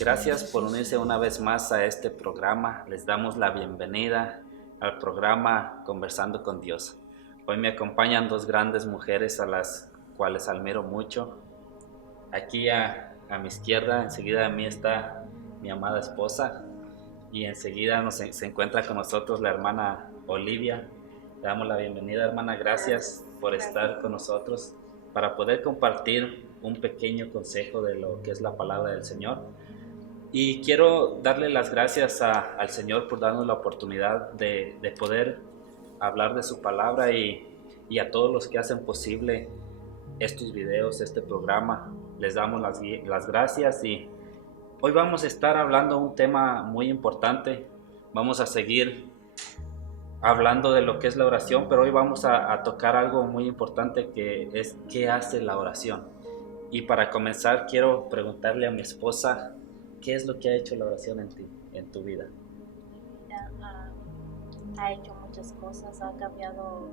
Gracias por unirse una vez más a este programa. Les damos la bienvenida al programa Conversando con Dios. Hoy me acompañan dos grandes mujeres a las cuales admiro mucho. Aquí a mi izquierda, enseguida de mí está mi amada esposa y enseguida se encuentra con nosotros la hermana Olivia. Le damos la bienvenida, hermana. Gracias por estar con nosotros para poder compartir un pequeño consejo de lo que es la palabra del Señor. Y quiero darle las gracias al Señor por darnos la oportunidad de poder hablar de su palabra y a todos los que hacen posible estos videos, este programa. Les damos las gracias y hoy vamos a estar hablando de un tema muy importante. Vamos a seguir hablando de lo que es la oración, pero hoy vamos a tocar algo muy importante, que es ¿qué hace la oración? Y para comenzar quiero preguntarle a mi esposa, ¿qué es lo que ha hecho la oración en ti, en tu vida? Ha hecho muchas cosas, ha cambiado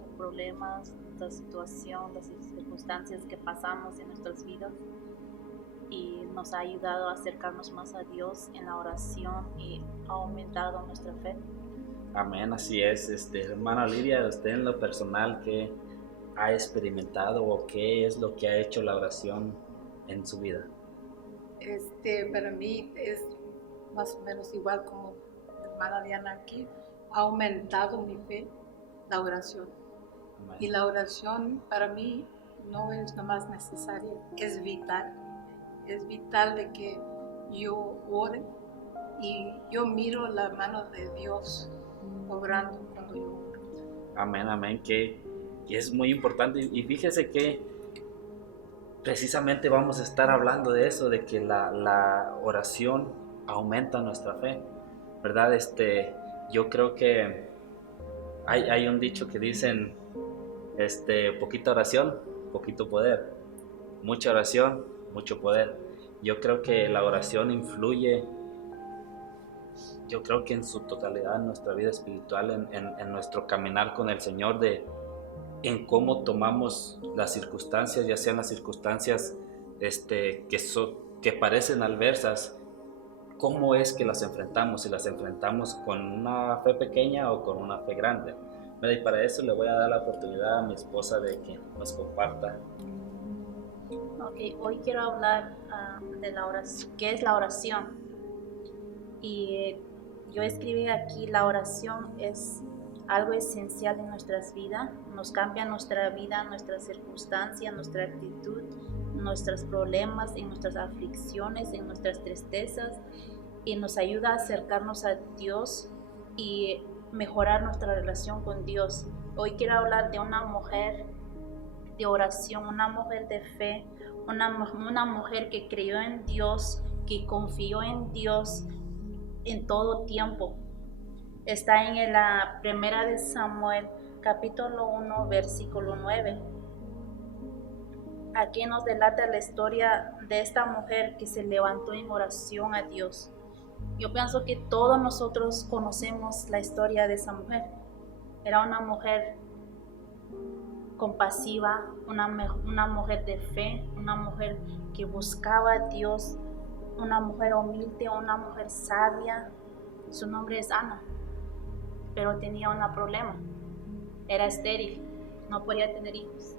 los problemas, la situación, las circunstancias que pasamos en nuestras vidas y nos ha ayudado a acercarnos más a Dios en la oración y ha aumentado nuestra fe. Amén, así es. Hermana Olivia, usted en lo personal, ¿qué ha experimentado o qué es lo que ha hecho la oración en su vida? Para mí es más o menos igual como la hermana Diana aquí. Ha aumentado mi fe, la oración. Amén. Y la oración para mí no es nomás necesaria, es vital. Es vital de que yo ore y yo miro la mano de Dios obrando cuando yo oro. Amén, que es muy importante. Y fíjese que precisamente vamos a estar hablando de eso, de que la oración aumenta nuestra fe, ¿verdad? Yo creo que hay un dicho que dicen, poquita oración, poquito poder, mucha oración, mucho poder. Yo creo que la oración influye, yo creo que en su totalidad en nuestra vida espiritual, en nuestro caminar con el Señor, en cómo tomamos las circunstancias, ya sean las circunstancias que parecen adversas, cómo es que las enfrentamos, si las enfrentamos con una fe pequeña o con una fe grande. Y para eso le voy a dar la oportunidad a mi esposa de que nos comparta. Hoy quiero hablar de la oración, qué es la oración. Y yo escribí aquí, la oración es algo esencial en nuestras vidas, nos cambia nuestra vida, nuestras circunstancias, nuestra actitud, nuestros problemas, en nuestras aflicciones, en nuestras tristezas, y nos ayuda a acercarnos a Dios y mejorar nuestra relación con Dios. Hoy quiero hablar de una mujer de oración, una mujer de fe, una mujer que creyó en Dios, que confió en Dios en todo tiempo. Está en la primera de Samuel, capítulo 1, versículo 9. Aquí nos delata la historia de esta mujer que se levantó en oración a Dios. Yo pienso que todos nosotros conocemos la historia de esa mujer. Era una mujer compasiva, una mujer de fe, una mujer que buscaba a Dios, una mujer humilde, una mujer sabia. Su nombre es Ana, pero tenía un problema. Era estéril, no podía tener hijos.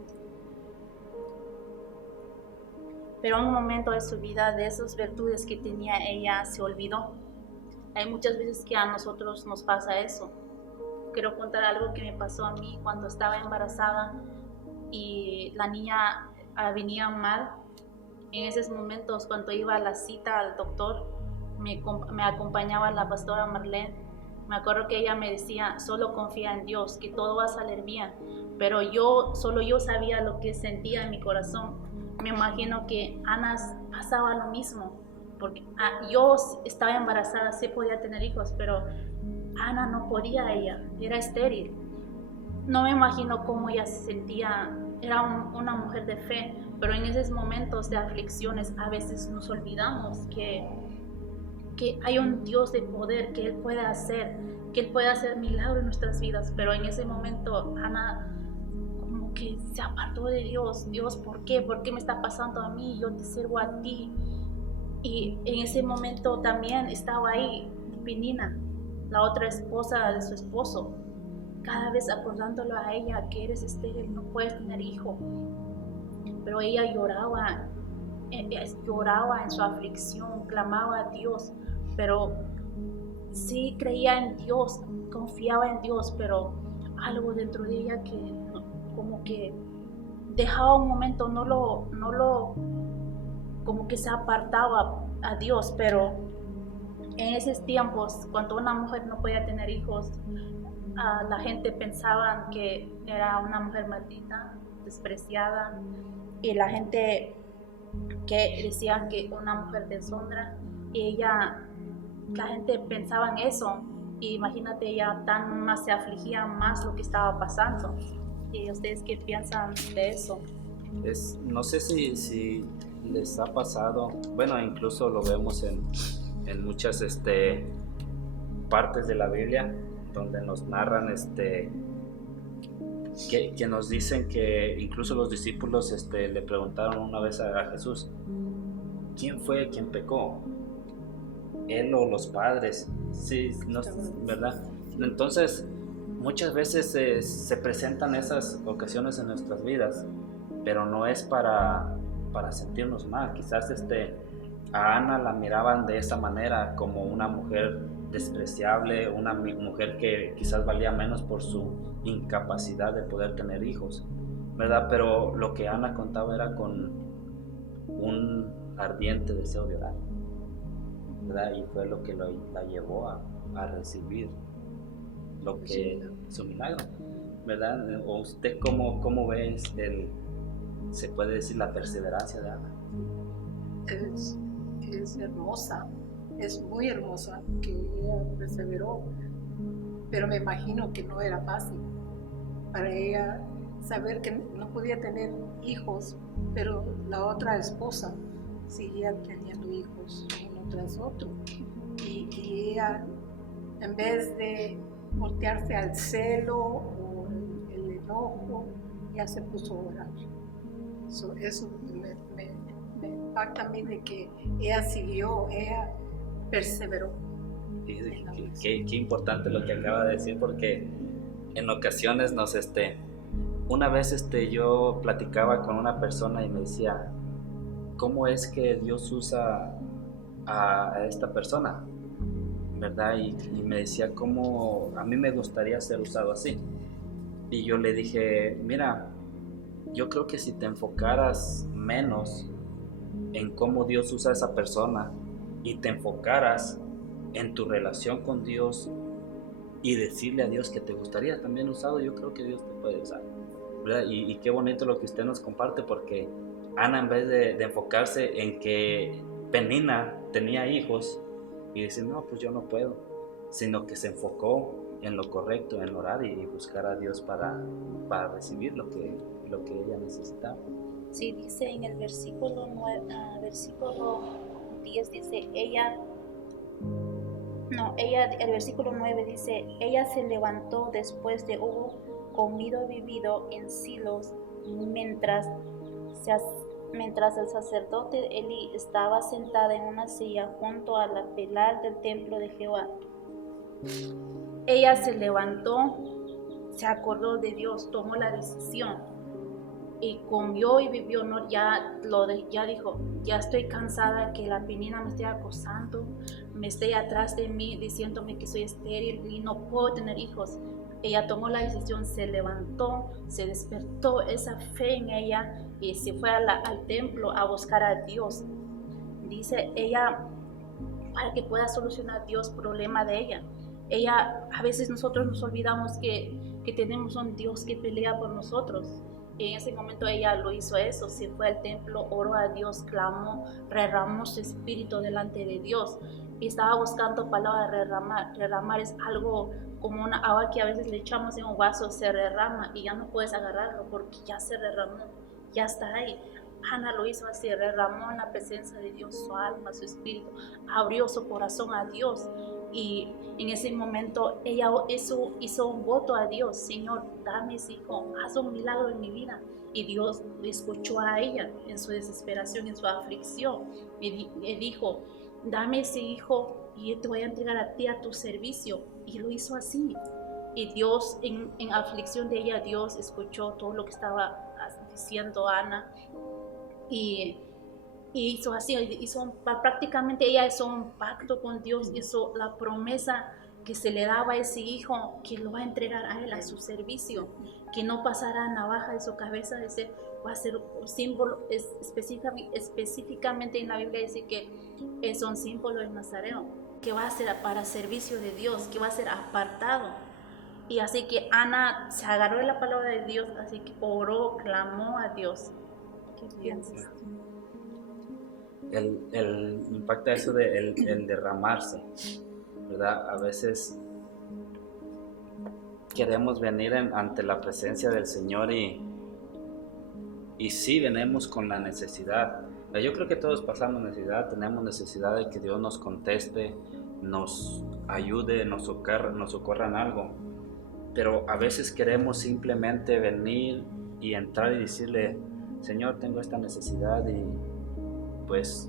Pero en un momento de su vida, de esas virtudes que tenía, ella se olvidó. Hay muchas veces que a nosotros nos pasa eso. Quiero contar algo que me pasó a mí cuando estaba embarazada y la niña venía mal. En esos momentos, cuando iba a la cita al doctor, me acompañaba la pastora Marlene. Me acuerdo que ella me decía, solo confía en Dios, que todo va a salir bien. Pero solo yo sabía lo que sentía en mi corazón. Me imagino que Ana pasaba lo mismo, porque yo estaba embarazada, sí podía tener hijos, pero Ana no podía, ella era estéril. No me imagino cómo ella se sentía. Era una mujer de fe, pero en esos momentos de aflicciones a veces nos olvidamos que hay un Dios de poder, que Él puede hacer milagros en nuestras vidas. Pero en ese momento Ana como que se apartó de Dios. Dios, ¿por qué? ¿Por qué me está pasando a mí? Yo te sirvo a ti. Y en ese momento también estaba ahí Penina, la otra esposa de su esposo, cada vez acordándolo a ella, que eres estéril, no puedes tener hijo. Pero ella lloraba en su aflicción, clamaba a Dios, pero sí creía en Dios, confiaba en Dios, pero algo dentro de ella que como que dejaba un momento, como que se apartaba a Dios. Pero en esos tiempos, cuando una mujer no podía tener hijos, la gente pensaba que era una mujer maldita, despreciada, y la gente que decía que una mujer deshonra, y la gente pensaba en eso, y imagínate, ella tan más se afligía más lo que estaba pasando. ¿Y ustedes qué piensan de eso? No sé si les ha pasado, bueno, incluso lo vemos en muchas partes de la Biblia donde nos narran que nos dicen que incluso los discípulos le preguntaron una vez a Jesús, ¿quién fue quien pecó? ¿Él o los padres? Sí, no, ¿verdad? Entonces, muchas veces se presentan esas ocasiones en nuestras vidas, pero no es para sentirnos mal. Quizás a Ana la miraban de esa manera, como una mujer despreciable, una mujer que quizás valía menos por su incapacidad de poder tener hijos, ¿verdad? Pero lo que Ana contaba era con un ardiente deseo de orar, ¿verdad? Y fue lo que la llevó a recibir su milagro, ¿verdad? ¿O usted cómo ve se puede decir, la perseverancia de Ana? Es hermosa, es muy hermosa que ella perseveró, pero me imagino que no era fácil para ella saber que no podía tener hijos, pero la otra esposa seguía teniendo hijos uno tras otro, y ella, en vez de voltearse al celo o el enojo, ya se puso a orar. Eso me impacta a mí, de que ella perseveró. Qué importante lo que acaba de decir, porque en ocasiones una vez yo platicaba con una persona y me decía, ¿cómo es que Dios usa a esta persona? ¿Verdad? Y me decía, ¿cómo a mí me gustaría ser usado así? Y yo le dije, mira, yo creo que si te enfocaras menos en cómo Dios usa a esa persona y te enfocaras en tu relación con Dios y decirle a Dios que te gustaría también usado, yo creo que Dios te puede usar, ¿verdad? Y qué bonito lo que usted nos comparte, porque Ana, en vez de enfocarse en que Penina tenía hijos y decir, no, pues yo no puedo, sino que se enfocó en lo correcto, en orar y buscar a Dios para recibir lo que ella necesitaba. Sí, dice en el versículo 10, dice, el versículo 9 dice, ella se levantó después de hubo comido y bebido en Silos, mientras el sacerdote Elí estaba sentada en una silla junto a la pilar del templo de Jehová. Ella se levantó, se acordó de Dios, tomó la decisión y comió y bebió, ¿no? Ya dijo, ya estoy cansada que la Penina me esté acosando, me esté atrás de mí diciéndome que soy estéril y no puedo tener hijos. Ella tomó la decisión, se levantó, se despertó esa fe en ella y se fue al templo a buscar a Dios. Dice ella, para que pueda solucionar Dios problema de ella. A veces nosotros nos olvidamos que tenemos un Dios que pelea por nosotros. En ese momento ella lo hizo eso, se fue al templo, oró a Dios, clamó, derramó su espíritu delante de Dios y estaba buscando palabra derramar. Derramar es algo como una agua que a veces le echamos en un vaso, se derrama y ya no puedes agarrarlo porque ya se derramó, ya está ahí. Ana lo hizo así, derramó en la presencia de Dios su alma, su espíritu, abrió su corazón a Dios. Y en ese momento ella hizo un voto a Dios: Señor, dame ese hijo, haz un milagro en mi vida. Y Dios le escuchó a ella en su desesperación, en su aflicción, y dijo: dame ese hijo y te voy a entregar a ti a tu servicio. Y lo hizo así. Y Dios, en aflicción de ella, Dios escuchó todo lo que estaba diciendo Ana, y hizo así, prácticamente ella hizo un pacto con Dios, hizo la promesa que se le daba a ese hijo, que lo va a entregar a él, a su servicio, que no pasará navaja de su cabeza. Ese va a ser un símbolo, específicamente en la Biblia dice que es un símbolo del Nazareno, que va a ser para servicio de Dios, que va a ser apartado. Y así que Ana se agarró de la palabra de Dios, así que oró, clamó a Dios. ¿Qué piensas? El impacta eso de el derramarse, ¿verdad? A veces queremos venir ante la presencia del Señor y sí venimos con la necesidad. Yo creo que todos pasamos necesidad, tenemos necesidad de que Dios nos conteste, nos ayude, nos socorra en algo. Pero a veces queremos simplemente venir y entrar y decirle: Señor, tengo esta necesidad y pues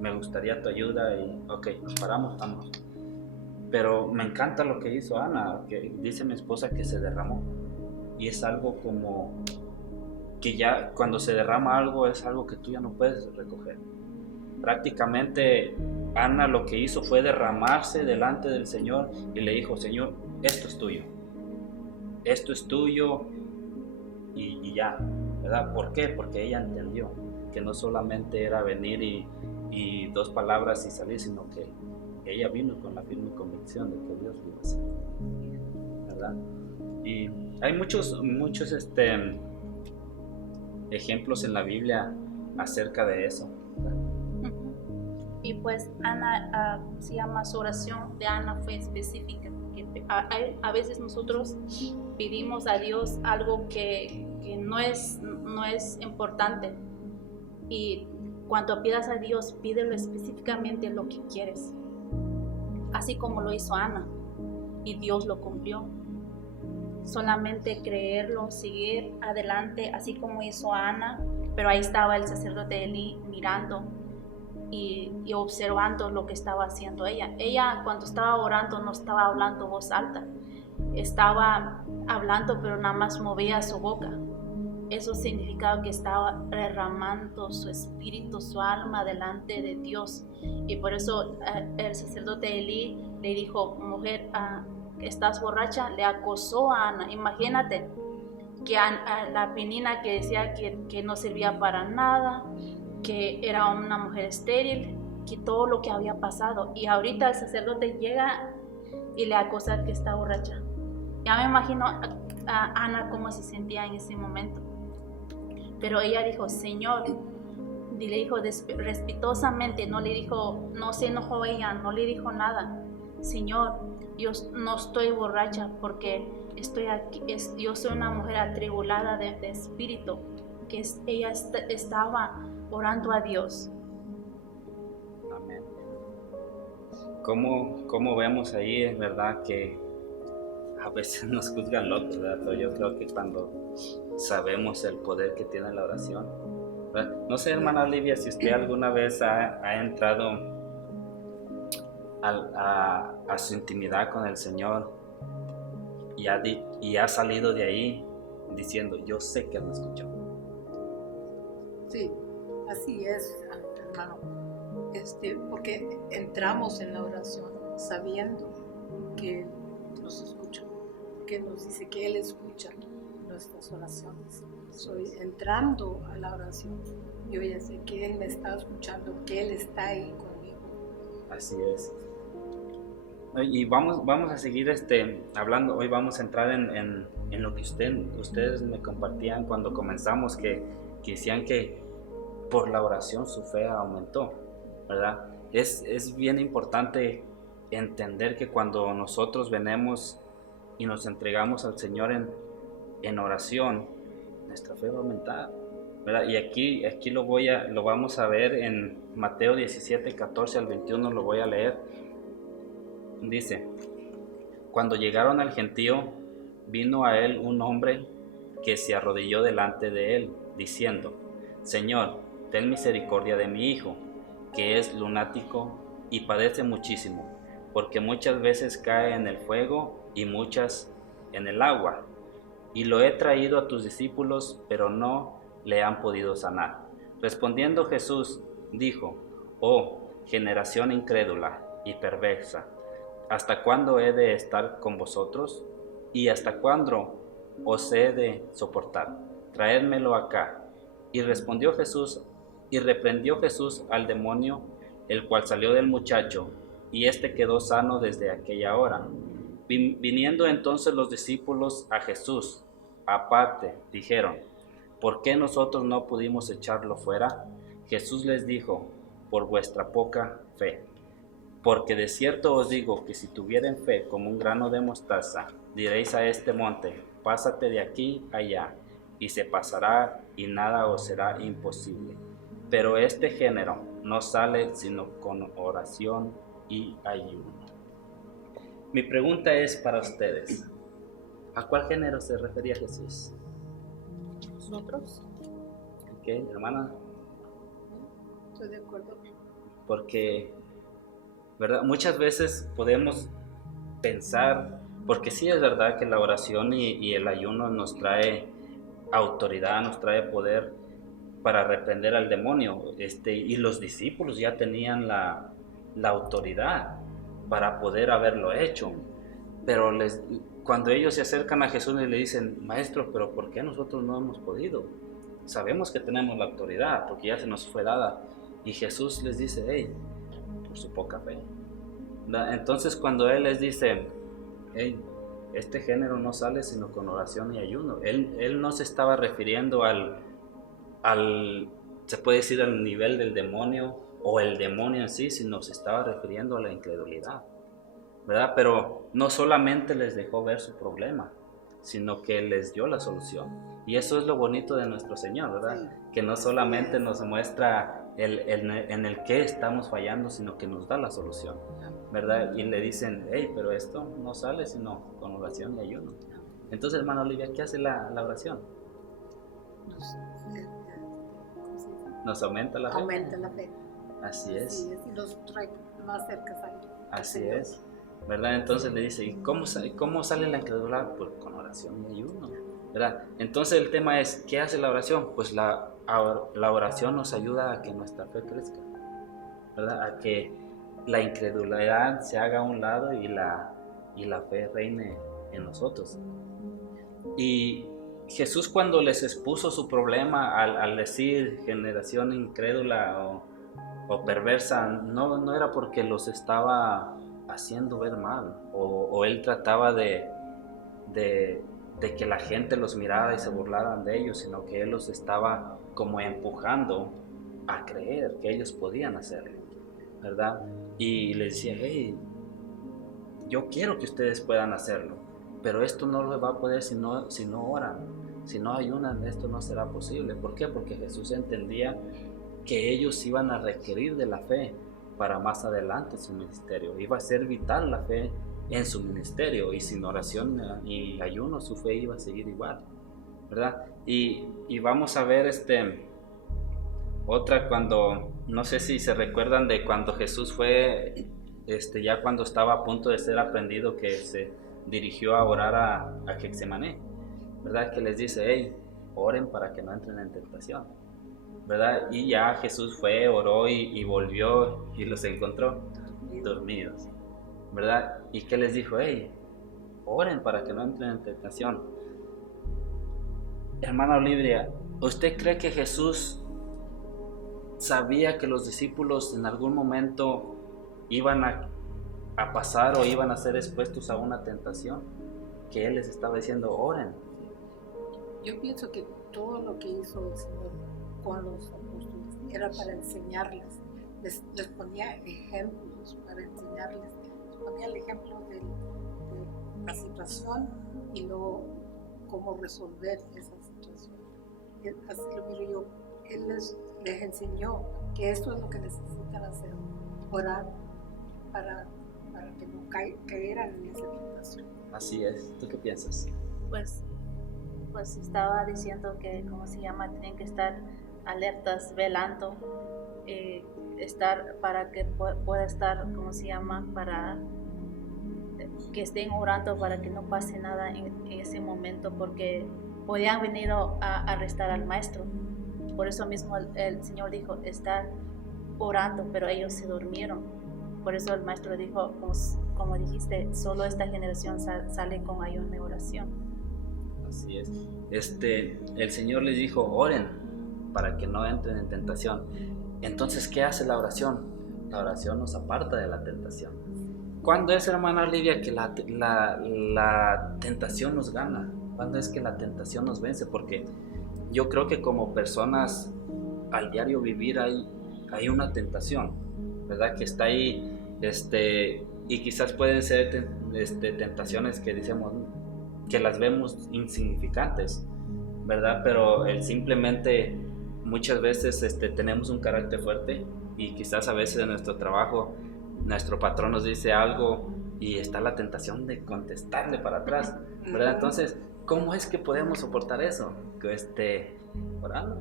me gustaría tu ayuda, y ok, nos paramos, vamos. Pero me encanta lo que hizo Ana, que dice mi esposa que se derramó. Y es algo como que ya cuando se derrama algo es algo que tú ya no puedes recoger. Prácticamente Ana lo que hizo fue derramarse delante del Señor y le dijo: Señor, esto es tuyo. Esto es tuyo y ya, ¿verdad? ¿Por qué? Porque ella entendió que no solamente era venir y dos palabras y salir, sino que ella vino con la firme convicción de que Dios lo iba a hacer, ¿verdad? Y hay muchos ejemplos en la Biblia acerca de eso, ¿verdad? Y pues Ana, se llama, su oración de Ana fue específica. A veces nosotros pedimos a Dios algo que no es importante, y cuando pidas a Dios, pídelo específicamente lo que quieres, así como lo hizo Ana, y Dios lo cumplió. Solamente creerlo, seguir adelante, así como hizo Ana. Pero ahí estaba el sacerdote Elí mirando y observando lo que estaba haciendo ella. Ella, cuando estaba orando, no estaba hablando voz alta, estaba hablando pero nada más movía su boca. Eso significaba que estaba derramando su espíritu, su alma delante de Dios. Y por eso el sacerdote Elí le dijo: mujer, ¿estás borracha? Le acosó a Ana. Imagínate que a la penina que decía que no servía para nada, que era una mujer estéril, que todo lo que había pasado. Y ahorita el sacerdote llega y le acusa que está borracha. Ya me imagino a Ana cómo se sentía en ese momento. Pero ella dijo: Señor, y le dijo respetuosamente, no le dijo, no se enojó ella, no le dijo nada: Señor, yo no estoy borracha, porque estoy aquí, yo soy una mujer atribulada de espíritu, que ella estaba orando a Dios. Amén. Como vemos ahí, es verdad que a veces nos juzgan locos, ¿verdad? Pero yo creo que cuando sabemos el poder que tiene la oración, ¿verdad? No sé, hermana Olivia, si usted alguna vez ha entrado a su intimidad con el Señor y ha salido de ahí diciendo: yo sé que lo escuchó. Sí, así es, hermano. Porque entramos en la oración sabiendo que nos escucha, que nos dice que Él escucha nuestras oraciones. Soy entrando a la oración, yo ya sé que Él me está escuchando, que Él está ahí conmigo. Así es. Y vamos a seguir hablando. Hoy vamos a entrar en lo que ustedes me compartían cuando comenzamos, que decían que por la oración su fe aumentó, ¿verdad? Es bien importante entender que cuando nosotros venimos y nos entregamos al Señor en oración, nuestra fe va a aumentar. ¿verdad? Y aquí lo vamos a ver en Mateo 17, 14 al 21, lo voy a leer. Dice: cuando llegaron al gentío, vino a él un hombre que se arrodilló delante de él, diciendo: Señor, ten misericordia de mi hijo, que es lunático y padece muchísimo, porque muchas veces cae en el fuego y muchas en el agua. Y lo he traído a tus discípulos, pero no le han podido sanar. Respondiendo Jesús, dijo: Oh, generación incrédula y perversa, ¿hasta cuándo he de estar con vosotros? ¿Y hasta cuándo os he de soportar? Traédmelo acá. Y reprendió Jesús al demonio, el cual salió del muchacho, y éste quedó sano desde aquella hora. Viniendo entonces los discípulos a Jesús, aparte, dijeron: ¿por qué nosotros no pudimos echarlo fuera? Jesús les dijo: por vuestra poca fe. Porque de cierto os digo que si tuvieren fe como un grano de mostaza, diréis a este monte: pásate de aquí allá, y se pasará, y nada os será imposible. Pero este género no sale sino con oración y ayuno. Mi pregunta es para ustedes: ¿a cuál género se refería Jesús? Nosotros. ¿Ok, hermana? Estoy de acuerdo. Porque, ¿verdad? Muchas veces podemos pensar, porque sí es verdad que la oración y el ayuno nos trae autoridad, nos trae poder para reprender al demonio, y los discípulos ya tenían la autoridad para poder haberlo hecho, pero cuando ellos se acercan a Jesús y le dicen: Maestro, pero ¿por qué nosotros no hemos podido? Sabemos que tenemos la autoridad porque ya se nos fue dada. Y Jesús les dice: hey, por su poca fe. Entonces cuando Él les dice: hey, este género no sale sino con oración y ayuno, Él no se estaba refiriendo se puede decir, al nivel del demonio o el demonio en sí, sino se estaba refiriendo a la incredulidad, ¿verdad? Pero no solamente les dejó ver su problema, sino que les dio la solución. Y eso es lo bonito de nuestro Señor, ¿verdad? Sí. Que no solamente nos muestra en el que estamos fallando, sino que nos da la solución, ¿verdad? Y le dicen: hey, pero esto no sale sino con oración y ayuno. Entonces, hermana Olivia, ¿qué hace la oración? Nos aumenta la fe. Aumenta la fe. Así es. Así es, y los trae más cerca a Él. Así es, ¿verdad? Entonces le dice: ¿y cómo sale la incredulidad? Pues con oración y ayuno, ¿verdad? Entonces el tema es: ¿qué hace la oración? Pues la oración nos ayuda a que nuestra fe crezca, ¿verdad? A que la incredulidad se haga a un lado y la fe reine en nosotros. Y Jesús, cuando les expuso su problema al decir generación incrédula o perversa, no era porque los estaba haciendo ver mal, o Él trataba de que la gente los mirara y se burlaran de ellos, sino que Él los estaba como empujando a creer que ellos podían hacerlo, ¿verdad? Y les decía: hey, yo quiero que ustedes puedan hacerlo, pero esto no lo va a poder si no oran, si no ayunan, esto no será posible. ¿Por qué? Porque Jesús entendía que ellos iban a requerir de la fe para más adelante su ministerio. Iba a ser vital la fe en su ministerio, y sin oración y ayuno su fe iba a seguir igual, ¿verdad? Y vamos a ver otra, cuando, no sé si se recuerdan de cuando Jesús fue, ya cuando estaba a punto de ser aprendido, que se dirigió a orar a Getsemaní, ¿verdad? Que les dice: hey, oren para que no entren en tentación, ¿verdad? Y ya Jesús fue, oró y volvió y los encontró dormidos, ¿verdad? ¿Y qué les dijo? Hey, oren para que no entren en tentación. Hermana Olivia, ¿usted cree que Jesús sabía que los discípulos en algún momento iban a pasar o iban a ser expuestos a una tentación? Que Él les estaba diciendo: oren. Yo pienso que todo lo que hizo el Señor con los apóstoles era para enseñarles. Les ponía ejemplos para enseñarles. Les ponía el ejemplo de la situación y luego cómo resolver esa situación. Así lo miro yo. Él les enseñó que esto es lo que necesitan hacer, orar para que no cayeran en esa tentación. Así es. ¿Tú qué piensas? Pues estaba diciendo que, ¿cómo se llama? Tienen que estar alertas, velando, estar para que pueda estar, ¿cómo se llama? Para que estén orando para que no pase nada en ese momento, porque podían venir a arrestar al maestro. Por eso mismo el Señor dijo, estar orando, pero ellos se durmieron. Por eso el maestro dijo, como dijiste, solo esta generación sale con ayuno y oración. Así es. El Señor les dijo, oren para que no entren en tentación. Entonces, ¿qué hace la oración? La oración nos aparta de la tentación. ¿Cuándo es, hermana Olivia, que la tentación nos gana? ¿Cuándo es que la tentación nos vence? Porque yo creo que como personas al diario vivir hay una tentación, ¿verdad? Que está ahí, y quizás pueden ser tentaciones que decimos, que las vemos insignificantes, ¿verdad? Pero simplemente muchas veces tenemos un carácter fuerte y quizás a veces en nuestro trabajo nuestro patrón nos dice algo y está la tentación de contestarle para atrás, ¿verdad? Entonces, ¿cómo es que podemos soportar eso? Orando.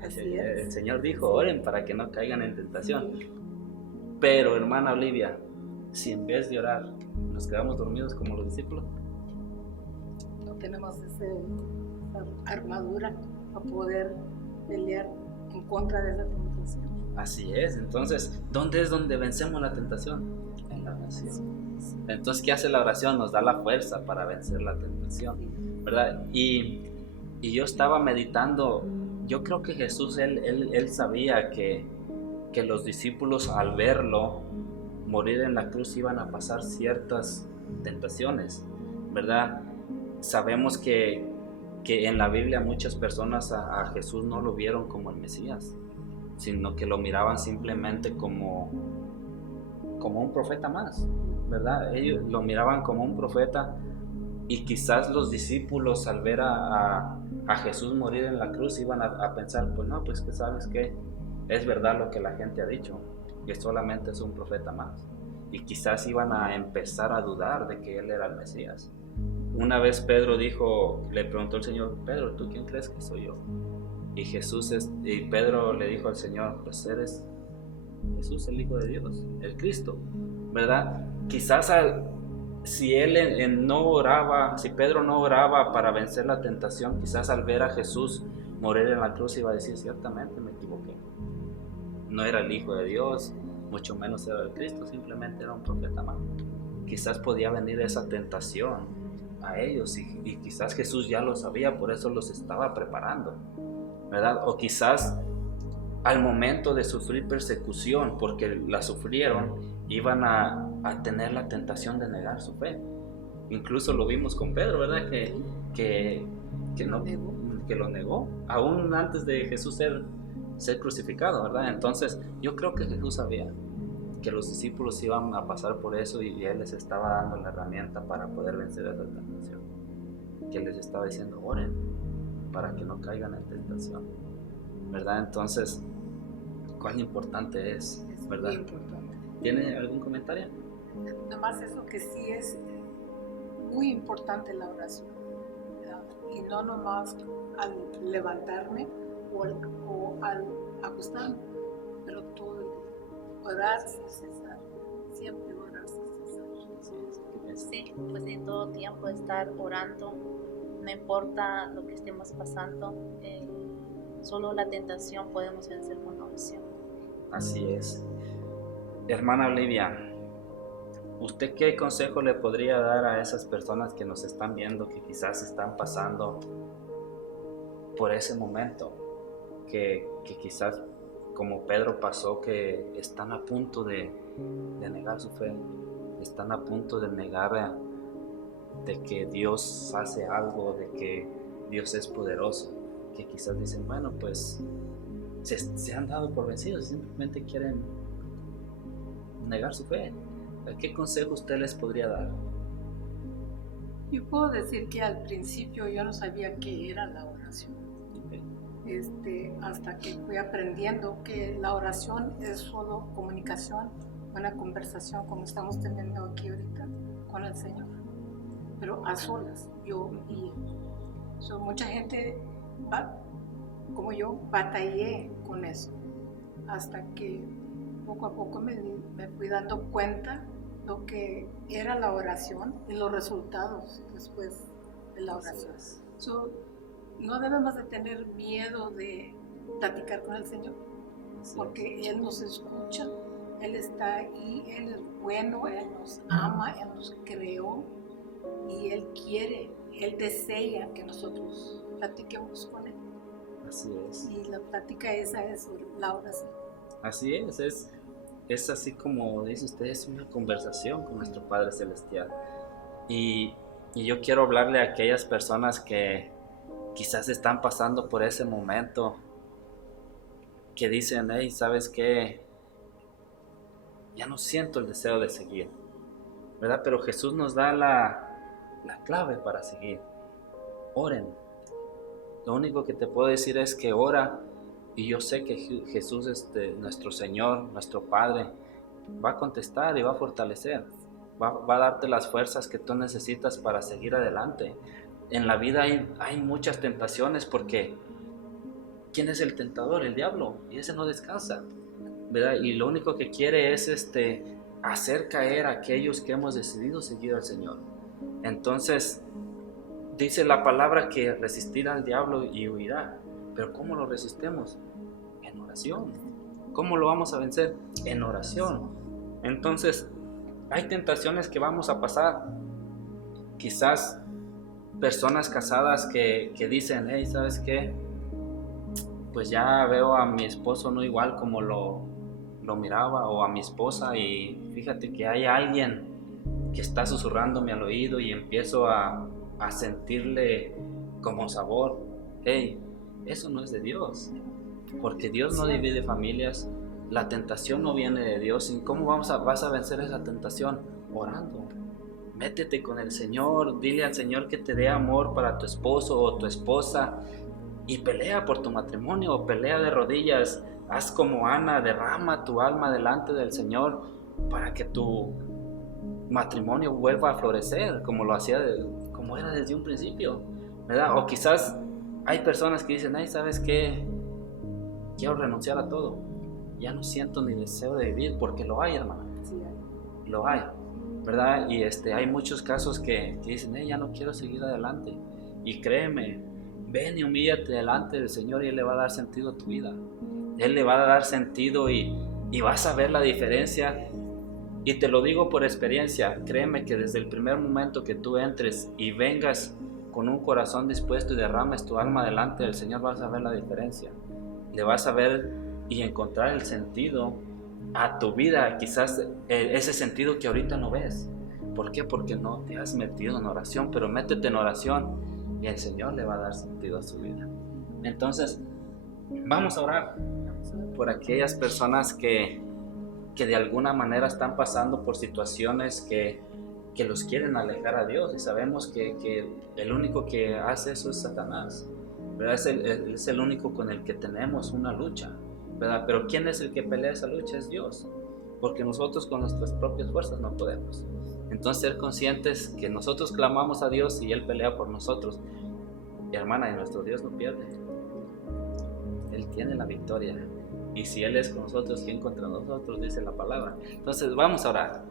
El Señor dijo, oren para que no caigan en tentación. Pero, hermana Olivia, si en vez de orar nos quedamos dormidos como los discípulos, no tenemos esa armadura para poder pelear en contra de esa tentación. Así es. Entonces, ¿dónde es donde vencemos la tentación? En la oración. Entonces, ¿qué hace la oración? Nos da la fuerza para vencer la tentación, ¿verdad? Y yo estaba meditando, yo creo que Jesús, él sabía que los discípulos al verlo morir en la cruz iban a pasar ciertas tentaciones, ¿verdad? Sabemos que en la Biblia muchas personas a Jesús no lo vieron como el Mesías, sino que lo miraban simplemente como un profeta más, ¿verdad? Ellos lo miraban como un profeta, y quizás los discípulos al ver a Jesús morir en la cruz iban a pensar, pues no, pues que sabes que es verdad lo que la gente ha dicho, que solamente es un profeta más, y quizás iban a empezar a dudar de que él era el Mesías. Una vez Pedro le preguntó al Señor, Pedro, ¿tú quién crees que soy yo? Y Pedro le dijo al Señor, pues eres Jesús, el Hijo de Dios, el Cristo, ¿verdad? Quizás si Pedro no oraba para vencer la tentación, quizás al ver a Jesús morir en la cruz iba a decir, ciertamente me equivoqué, no era el Hijo de Dios, mucho menos era el Cristo, simplemente era un profeta más. Quizás podía venir esa tentación a ellos, y quizás Jesús ya lo sabía, por eso los estaba preparando, ¿verdad? O quizás al momento de sufrir persecución, porque la sufrieron, iban a tener la tentación de negar su fe. Incluso lo vimos con Pedro, ¿verdad? Que lo negó, aún antes de Jesús ser crucificado, ¿verdad? Entonces yo creo que Jesús sabía que los discípulos iban a pasar por eso, y Él les estaba dando la herramienta para poder vencer esa tentación, que les estaba diciendo, oren para que no caigan en tentación, ¿verdad? Entonces, ¿cuán importante es, verdad? Muy importante. ¿Tiene algún comentario? Nada más eso, que sí es muy importante la oración, ¿verdad? Y no nomás al levantarme o al acostarme, pero todo el día. Orar sin cesar, siempre orar sin cesar. Sí, pues en todo tiempo estar orando, no importa lo que estemos pasando, solo la tentación podemos vencer con la oración. Así es. Hermana Olivia, ¿usted qué consejo le podría dar a esas personas que nos están viendo, que quizás están pasando por ese momento, que quizás como Pedro pasó, que están a punto de negar su fe, están a punto de negar de que Dios hace algo, de que Dios es poderoso, que quizás dicen, bueno, pues se han dado por vencidos, simplemente quieren negar su fe? ¿Qué consejo usted les podría dar? Yo puedo decir que al principio yo no sabía qué era la oración. hasta que fui aprendiendo que la oración es solo comunicación, una conversación como estamos teniendo aquí ahorita con el Señor, pero a solas, yo y él. Mucha gente, como yo, batallé con eso, hasta que poco a poco me fui dando cuenta lo que era la oración y los resultados después de la oración. No debemos de tener miedo de platicar con el Señor, porque Él nos escucha, Él está ahí, Él es bueno, Él nos ama, Él nos creó y Él quiere, Él desea que nosotros platiquemos con Él. Así es. Y la plática esa es la oración. Así es así como dice usted, es una conversación con nuestro Padre Celestial. Y yo quiero hablarle a aquellas personas que quizás están pasando por ese momento, que dicen, hey, ¿sabes qué? Ya no siento el deseo de seguir, ¿verdad? Pero Jesús nos da la clave para seguir. Oren. Lo único que te puedo decir es que ora, y yo sé que Jesús, nuestro Señor, nuestro Padre, va a contestar y va a fortalecer, va a darte las fuerzas que tú necesitas para seguir adelante. En la vida hay muchas tentaciones, porque ¿quién es el tentador? El diablo, y ese no descansa, ¿verdad? Y lo único que quiere es hacer caer a aquellos que hemos decidido seguir al Señor. Entonces dice la palabra que resistir al diablo y huirá. Pero ¿cómo lo resistimos? En oración. ¿Cómo lo vamos a vencer? En oración. Entonces hay tentaciones que vamos a pasar. Quizás personas casadas que dicen, hey, ¿sabes qué? Pues ya veo a mi esposo no igual como lo miraba, o a mi esposa, y fíjate que hay alguien que está susurrándome al oído y empiezo a sentirle como sabor. Hey, eso no es de Dios, porque Dios no divide familias. La tentación no viene de Dios. ¿Y cómo vas a vencer esa tentación? Orando. Métete con el Señor, dile al Señor que te dé amor para tu esposo o tu esposa, y pelea por tu matrimonio, o pelea de rodillas. Haz como Ana, derrama tu alma delante del Señor para que tu matrimonio vuelva a florecer como como era desde un principio, ¿verdad? O quizás hay personas que dicen, ay, ¿sabes qué? Quiero renunciar a todo, ya no siento ni deseo de vivir, porque lo hay, hermano. Sí, hay. Lo hay, ¿verdad? Y hay muchos casos que dicen, ya no quiero seguir adelante. Y créeme, ven y humíllate delante del Señor, y Él le va a dar sentido a tu vida. Él le va a dar sentido, y vas a ver la diferencia. Y te lo digo por experiencia, créeme que desde el primer momento que tú entres y vengas con un corazón dispuesto y derrames tu alma delante del Señor, vas a ver la diferencia. Le vas a ver y encontrar el sentido a tu vida, quizás ese sentido que ahorita no ves. ¿Por qué? Porque no te has metido en oración, pero métete en oración y el Señor le va a dar sentido a su vida. Entonces, vamos a orar por aquellas personas que de alguna manera están pasando por situaciones que los quieren alejar a Dios, y sabemos que el único que hace eso es Satanás, ¿verdad? Es el único con el que tenemos una lucha, ¿verdad? Pero ¿quién es el que pelea esa lucha? Es Dios, porque nosotros con nuestras propias fuerzas no podemos. Entonces, ser conscientes que nosotros clamamos a Dios y Él pelea por nosotros. Y hermana, y nuestro Dios no pierde, Él tiene la victoria. Y si Él es con nosotros, ¿quién contra nosotros? Dice la palabra. Entonces vamos a orar.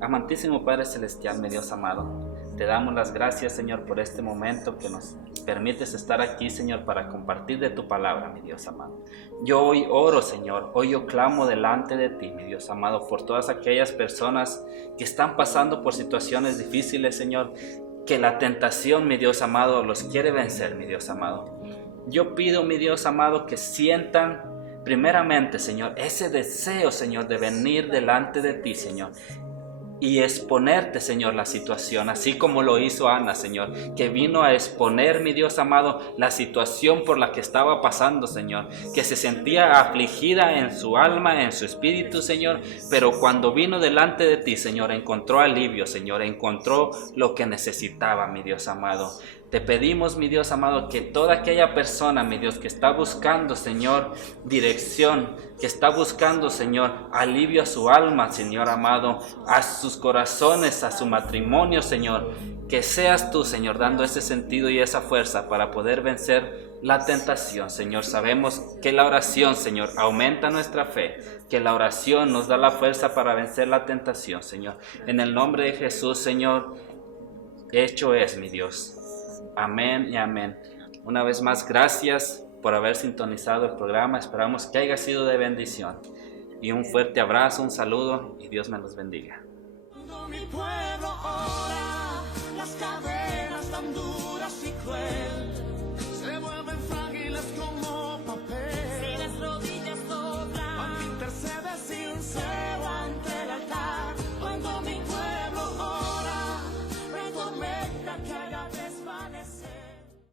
Amantísimo Padre Celestial, mi Dios amado, te damos las gracias, Señor, por este momento que nos permites estar aquí, Señor, para compartir de tu palabra, mi Dios amado. Yo hoy oro, Señor, hoy yo clamo delante de ti, mi Dios amado, por todas aquellas personas que están pasando por situaciones difíciles, Señor, que la tentación, mi Dios amado, los quiere vencer, mi Dios amado. Yo pido, mi Dios amado, que sientan primeramente, Señor, ese deseo, Señor, de venir delante de ti, Señor, y exponerte, Señor, la situación, así como lo hizo Ana, Señor, que vino a exponer, mi Dios amado, la situación por la que estaba pasando, Señor, que se sentía afligida en su alma, en su espíritu, Señor, pero cuando vino delante de ti, Señor, encontró alivio, Señor, encontró lo que necesitaba, mi Dios amado. Te pedimos, mi Dios amado, que toda aquella persona, mi Dios, que está buscando, Señor, dirección, que está buscando, Señor, alivio a su alma, Señor amado, a sus corazones, a su matrimonio, Señor, que seas tú, Señor, dando ese sentido y esa fuerza para poder vencer la tentación, Señor. Sabemos que la oración, Señor, aumenta nuestra fe, que la oración nos da la fuerza para vencer la tentación, Señor. En el nombre de Jesús, Señor, hecho es, mi Dios. Amén y amén. Una vez más, gracias por haber sintonizado el programa. Esperamos que haya sido de bendición. Y un fuerte abrazo, un saludo y Dios me los bendiga. Mi pueblo ora, las cadenas tan duras y crueles